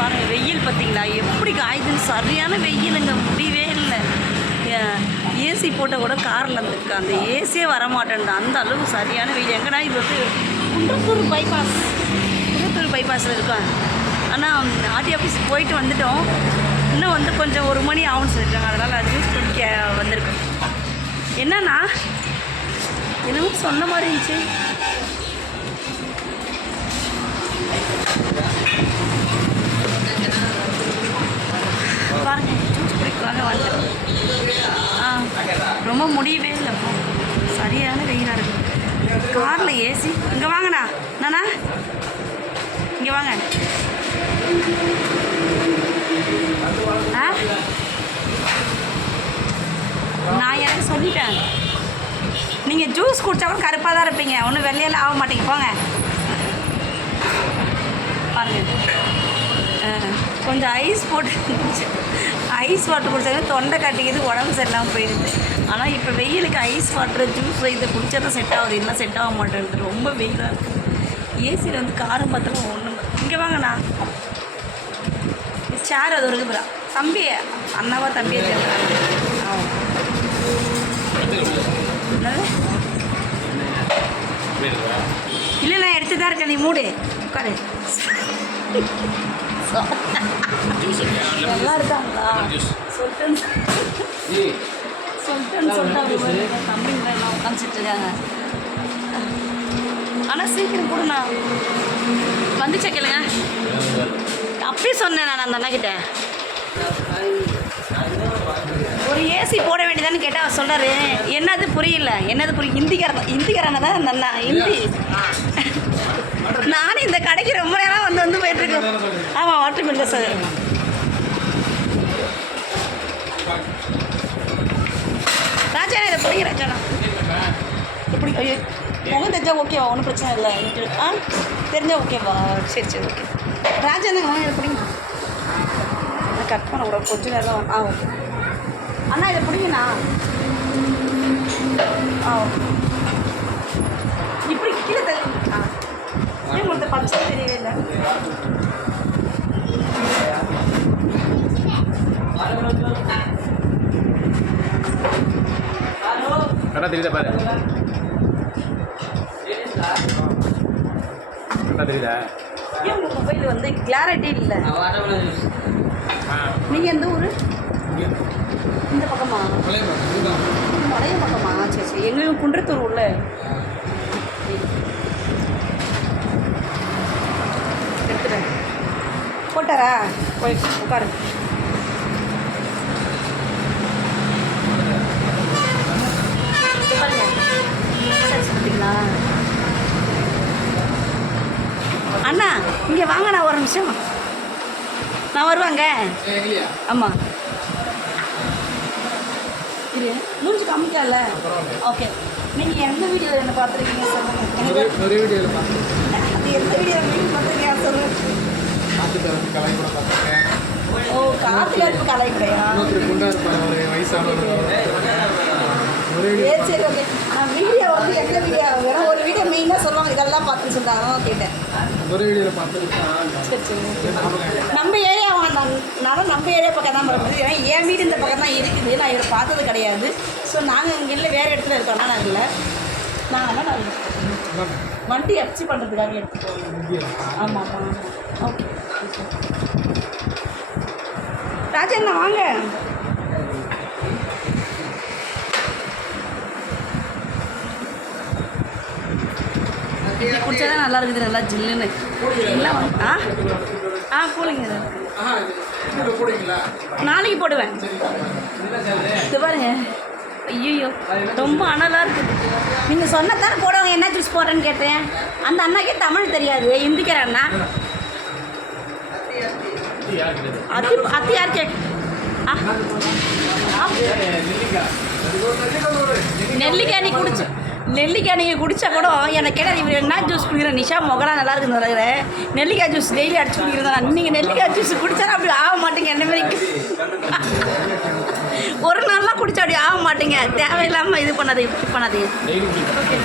பாருங்கள் வெயில் பார்த்தீங்களா எப்படி காயுதுன்னு. சரியான வெயிலுங்க, முடியவே இல்லை. ஏசி போட்டால் கூட காரில் இருந்துருக்கு, அந்த ஏசியே வரமாட்டேன். அந்த அளவுக்கு சரியான வெயில். எங்கன்னா இது வந்து குன்றத்தூர் பைபாஸில் இருக்கேன். ஆனால் ஆர்டி ஆஃபீஸ் போயிட்டு வந்துட்டோம். இன்னும் வந்து கொஞ்சம் 1 மணி ஆகும்னு சொல்லியிருக்காங்க. அதனால் ஜூஸ் குடிக்க வந்திருக்கேன். என்னன்னா என்னமோ சொன்ன மாதிரி இருந்துச்சு. பாருங்க ஜூஸ் குடிக்காக வந்தேன். ரொம்ப முடியவே இல்லை. சரியான வெயிலாக இருக்குது. காரில் ஏசி. இங்கே வாங்கண்ணா, நானா இங்கே வாங்க. நான் எனக்கு சொல்லிட்டேன், நீங்கள் ஜூஸ் குடித்தா கூட கருப்பாக தான் இருப்பீங்க, ஒன்றும் வெள்ளையெல்லாம் ஆக மாட்டீங்க. போங்க பாருங்கள். கொஞ்சம் ஐஸ் போட்டு ஐஸ் வாட்டர் குடித்தாலும் தொண்டை கட்டிக்கிது, உடம்பு சரியில்லாமல் போயிடுது. ஆனால் இப்போ வெயிலுக்கு ஐஸ் வாட்டர் ஜூஸ் இதை குடித்தா தான் செட் ஆகுது, இல்லை செட் ஆக மாட்டேன்து. ரொம்ப வெயிலாக இருக்குது. ஏசியில் வந்து காரம் பார்த்தாலும் ஒன்றும். இங்கே வாங்கண்ணா, சேர் அது ஒரு இதுரா தம்பி, அண்ணாவா தம்பியை தேர்றாங்க. இல்லை நான் எடுத்து தான் இருக்கேன், நீ மூடு உட்காரு. நல்லா இருக்காங்களா சொல்லிட்டு தம்பிங்க எல்லாம் உட்காந்துட்டு இருக்காங்க. ஆனால் சீக்கிரம் கொடுண்ணா வந்துச்சா கேளுங்க. அப்படியே சொன்னேன் நான் அந்த அண்ணாக்கிட்ட. ஒரு ஏசி போட வேண்டியதான்னு கேட்டால் அவர் சொல்கிறாரு, என்னது புரியல, ஹிந்திக்காரங்க தான் அந்த அண்ணா, ஹிந்தி. நானும் இந்த கடைக்கு ரொம்ப நேரம் வந்து போயிட்டுருக்கேன். ஆமாம் வாட்டர் மில்ல சார். ராஜானா இதை பிடிங்க ராஜானா, இப்படி முகம் தெரிஞ்சால் ஓகேவா, ஒன்றும் பிரச்சனை இல்லை. தெரிஞ்சால் ஓகேவா, சரி ஓகே. ராஜானா இதை பிடிங்க, கட் பண்ண கூட கொஞ்சம் நேரம். ஓகே அண்ணா இதை பிடிங்கண்ணா. ஓகே இப்படி கீழே தள்ளி. உங்களுக்கு பச்சை தெரியவே இல்லை. கரெக்டாக தெரியுதா பாரு, கரெக்டாக தெரியுதா? ஏன் உங்கள் மொபைல் வந்து கிளாரிட்டி இல்லை. நீங்கள் எந்த ஊர்? இந்த பக்கமா? மலைய பக்கமா? சரி எங்களுக்கு குன்றத்தூர் உள்ள. எடுத்துட்டேன். போட்டாரா? போய் உட்காரு. பாருங்க பார்த்தீங்களா? அண்ணா இங்கே வாங்கண்ணா, ஒரு நிமிஷம் நான் வருவாங்க. ஆமாம் இது மூஞ்சி காமிக்கல. ஓகே நீங்கள் எந்த வீடியோவில் என்ன பார்த்துருக்கீங்க சொல்லுங்கள். ஒரு வீடியோவில் பார்த்தேன். அது எந்த வீடியோவில் பார்த்துருக்கீங்க சொல்லுங்கள். ஓ காற்றுல இருப்பு கலை கிடையா? ஒரு வயசானவர். சரி ஓகே. நான் வீடியோ வந்து எந்த வீடியோ வேணும், ஒரு வீடியோ மெயினாக சொல்லுவாங்க, இதெல்லாம் பார்த்துன்னு சொல்கிறாங்க கேட்டேன். ஒரு வீடியோவில் பார்த்துருக்கேன். சரி நம்ம ஏரியா நானும் நம்ம ஏரியா பக்கம் தான் பார்க்குறது. ஏன்னா என் வீடு இந்த பக்கம் தான் இருக்குது, நான் இவரை பார்த்தது கிடையாது. ஸோ நாங்கள் இங்கே இல்லை, வேறு இடத்துல இருக்கோம்னா நாங்கள் இல்லை. நான் வண்டி அப்சி பண்ணுறதுக்காக எடுத்துக்கோங்க. ஆமாம் ஓகே ராஜண்ணா வாங்க. குடிச்சா தான் நல்லா இருக்குது, நல்லா ஜில்லுன்னு எல்லாம். கூலிங்க நாளைக்கு போடுவேன். இது பாருங்க, ஐயோ ரொம்ப அனலாக இருக்குது. நீங்கள் சொன்னதானே போடுவாங்க, என்ன ஜூஸ் போடுறேன்னு கேட்டேன். அந்த அண்ணாக்கே தமிழ் தெரியாது, ஹிந்திக்கிற அண்ணா. அத்தி யார் கேட்க? நெல்லிக்காய் நீ குடிச்சு, நெல்லிக்காய் நீங்கள் குடித்தா கூட எனக்கு கேட்டால் இவர் என்ன ஜூஸ் குடிக்கிற நிஷா முகலாம் நல்லா இருக்குன்னு சொல்லுறேன். நெல்லிக்காய் ஜூஸ் டெய்லி அடிச்சு குடிக்கிறதா? நீங்கள் நெல்லிக்காய் ஜூஸ் குடித்தா அப்படி ஆக மாட்டேங்க. என்ன மாதிரி ஒரு நாள்லாம் குடித்தா அப்படி ஆக மாட்டேங்க. தேவையில்லாமல் இது பண்ணாது, இப்படி பண்ணாது. ஓகே